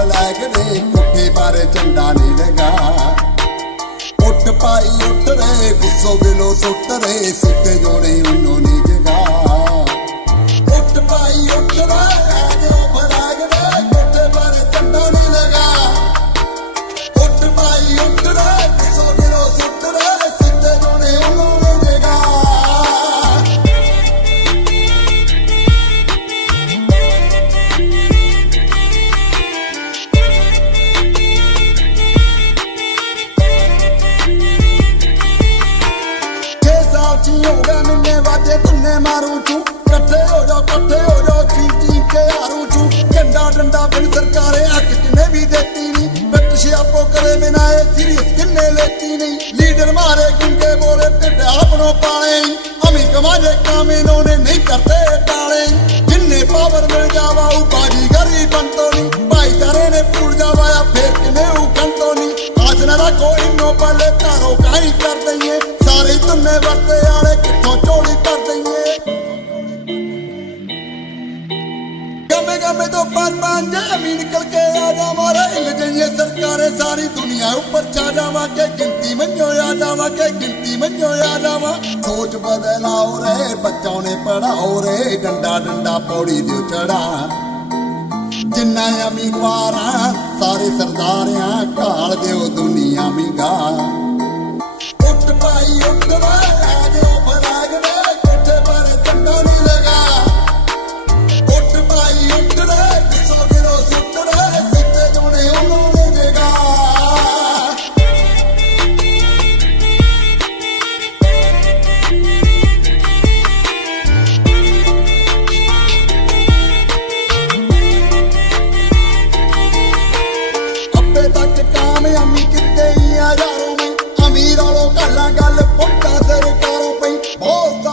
Flag ਦੇ ਕੁੱਠੇ ਬਾਰੇ ਝੰਡਾ ਨਹੀਂ ਲਗਾ ਉੱਠ ਪਾਈ ਉੱਠ ਰੇ, ਗੁੱਸੋ ਦਿਲੋਂ ਸੁੱਟ ਰੇ, ਸਿੱਧੇ ਜੋੜੇ, ਉਹਨੋਂ ਨਹੀਂ ਅਮੀ ਕਮਾਜੇ ਕਾਮੇ ਜਾ ਮਾਰਾ ਸਰਕਾਰੇ ਸਾਰੀ ਦੁਨੀਆ ਉੱਪਰ ਛਾ ਜਾਵਾ ਗਿਣਤੀ ਮੰਨੋ ਆ ਜਾਵਾ ਕੇ ਗਿਣਤੀ ਮੰਨੋ ਆ ਜਾਵਾ ਸੋਚ ਬਦਲਾਓ ਰੇ, ਬੱਚੋਂ ਨੇ ਪੜਾਓ ਰੇ, ਡੰਡਾ ਡੰਡਾ ਪੌੜੀ ਦਿਓ ਚੜਾ ਜਿੰਨਾ ਅਮੀਗਵਾਰਾਂ ਸਾਰੇ ਸਰਦਾਰਿਆਂ ਕਾਲ ਦਿਓ ਦੁਨੀਆ ਮਿਗਾ ਉੱਠ ਪਾਈ ਉੱਠ ਵਾ।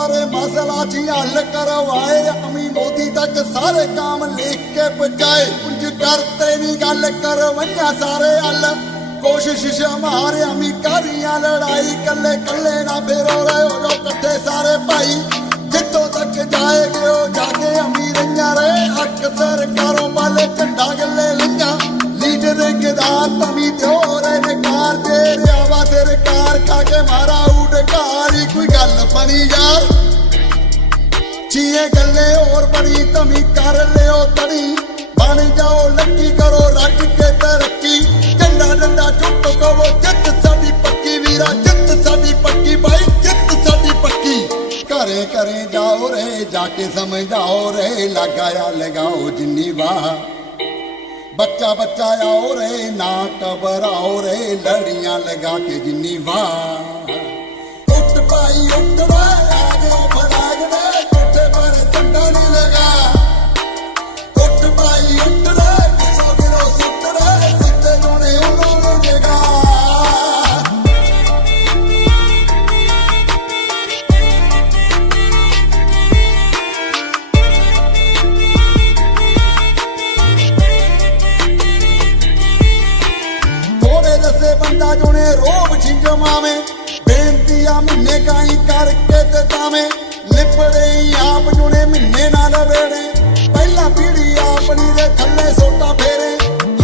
ਸਾਰੇ ਮਸਲਾ ਜੀ ਹੱਲ ਕਰਵਾਏ। ਅਮੀ ਮੋਦੀ ਤੱਕ ਸਾਰੇ ਕੰਮ ਲਿਖ ਕੇ ਪਹੁੰਚਾਏ ਕੁੰਜ ਕਰਤੇ ਨਹੀਂ ਗੱਲ ਕਰਵਈਆਂ ਸਾਰੇ ਹੱਲ। ਕੋਸ਼ਿਸ਼ ਹਮਾਰੇ ਅਮੀ ਕਰੀਆਂ ਲੜਾਈ? ਕੱਲੇ ਕੱਲੇ ਨਾ ਫੇਰੋ ਰਹੇ ਹੋ ਇਕੱਠੇ ਸਾਰੇ ਭਾਈ। ਜਿੱਥੋਂ ਤੱਕ ਜਾਏਗੇ ਉਹ ਜਾ ਕੇ ਅਮੀ ਅਮੀਰੀਆਂ ਰੇ ਹੱਕ ਸਰਕਾਰੋਂ ਵਾਲੇ ਝੰਡਾ ਚੀਏ ਗੱਲੇ ਹੋਰ ਬੜੀ ਤਮੀ ਕਰ ਲਿਓ ਤੜੀ। ਬਣ ਜਾਓ, ਲੱਕੀ ਕਰੋ, ਰੱਜ ਕੇ ਤਰੱਕੀ। ਝੰਡਾ ਡੰਡਾ ਚੁੱਪ ਕਵੋ, ਜਿੱਤ ਸਾਡੀ ਪੱਕੀ ਵੀਰਾ, ਜਿੱਤ ਸਾਡੀ ਪੱਕੀ ਬਾਈ, ਜਿੱਤ ਸਾਡੀ ਪੱਕੀ। ਘਰੇ ਘਰੇ ਜਾਓ ਰੇ, ਜਾ ਕੇ ਸਮਝਾਓ ਰੇ ਲਗਾਇਆ ਲਗਾਓ ਜਿੰਨੀ ਵਾਹ। ਬੱਚਾ ਬੱਚਾ ਆਓ ਰੇ, ਨਾ ਘਬਰਾਓ ਰੇ, ਲੜੀਆਂ ਲਗਾ ਕੇ ਜਿੰਨੀ ਵਾਹ। ਉੱਠ ਪਾਈ ਉੱਠ ਥੋੜੇ ਦਸੇ ਬੰਦਾ ਜੁਨੇ ਰੋਬ ਬੇਨਤੀ ਆ ਮਹੀਨੇ ਕਾਈ ਕਰਕੇ ਤੇ ਤਾਵੇਂ ਲਿਪੜੇ ਆਪ ਜੁਨੇ ਮਹੀਨੇ ਨਾ ਲਵੇੜੇ ਪਹਿਲਾਂ ਪੀੜੀ ਆਪਣੀ ਦੇ ਥੱਲੇ ਸੋਟਾ ਫੇਰੇ।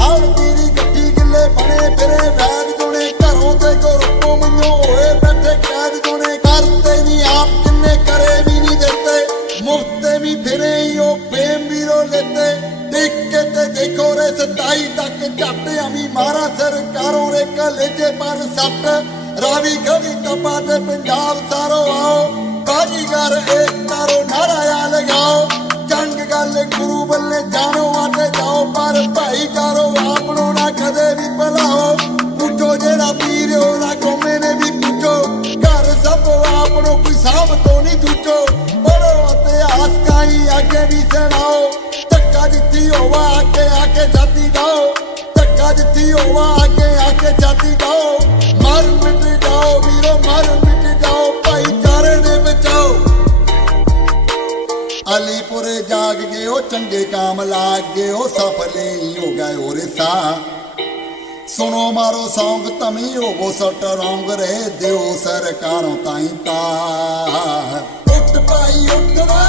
ਹਰ ਤੀਰੀ ਗੱਡੀ ਗਿੱਲੇ ਬਣੇ ਫਿਰੇ। ਵੈਦ ਜੁਨੇ ਘਰੋਂ ਤੇ ਗੁਰਪੋ ਮੰਨੋ ਹੋਏ ਬੈਠੇ। ਕੈਦ ਜੁਨੇ ਕਰਤੇ ਨਹੀਂ ਆਪ ਕਿੰਨੇ ਕਰੇ ਵੀ ਨਹੀਂ ਦਿੱਤੇ। ਮੁਫਤੇ ਵੀ ਫਿਰੇ 27 ਤੱਕ ਝੱਟ ਅਮੀ ਮਹਾਰਾ ਸਰਕਾਰੋਂ ਰੇ ਕਲੇਜੇ ਪਰ ਸੱਟ। ਰਾਵੀ ਗਵੀ ਤਪਾ ਤੇ ਪੰਜਾਬ ਸਾਰੋ ਆਓ। ਕਾਜੀਗਰ ਏਕਤਾ ਰੋ ਨਾਰਾ ਲਗਾਓ ਚੰਗ ਗੱਲ ਗੁਰੂ ਬੱਲੇ ਜਾਣੋ ਆਤੇ ਜਾਓ, ਪਰ ਭਾਈ ਕਰੋ ਆਪਣੋ ਨਾ ਕਦੇ ਵੀ ਭਲਾਓ। ਪੁੱਛੋ ਜਿਹੜਾ ਪੀਰ ਉਹਦਾ ਕੋਮੇ ਨੇ ਵੀ ਪੁੱਛੋ। ਘਰ ਸਭ ਆਪਣੋ ਕੋਈ ਸਾਹਮ ਤੋਂ ਨਹੀਂ ਦੂਜੋ ਪੜੋ ਇਤਿਹਾਸ ਕਾਈ ਅੱਗੇ ਵੀ ਸੁਣਾਓ ਧੱਕਾ ਜਿੱਤੀ ਹੋਵਾ ਅੱਗੇ ਆ ਕੇ ਜਾਤੀ ਦਾਓ ਧੱਕਾ ਜਿੱਤੀ ਹੋਵਾ ਅੱਗੇ ਆ ਕੇ ਜਾਤੀ ਦਾਓ ਮਰ ਮਿਟ ਜਾਓ ਵੀਰੋ, ਮਰ ਮਿਟ ਜਾਓ। ਭਾਈਚਾਰੇ ਦੇ ਬਚਾਓ। ਅਲੀਪੁਰੇ ਜਾਗ ਗਏ ਉਹ ਚੰਗੇ ਕਾਮ ਲਾਗ ਗਏ ਉਹ ਸਫਲੇ ਹੋ ਗਏ ਉਹ ਰਿਸਾ। ਸੁਣੋ ਮਾਰੋ ਸੌਂਗ ਤਮੀ ਹੋਵੋ ਸਟਰੋਂਗ ਰਹੇ ਦਿਓ ਸਰਕਾਰੋਂ ਤਾਈ ਤਾ ਉੱਠ ਪਾਈ ਉੱਠ ਵਾ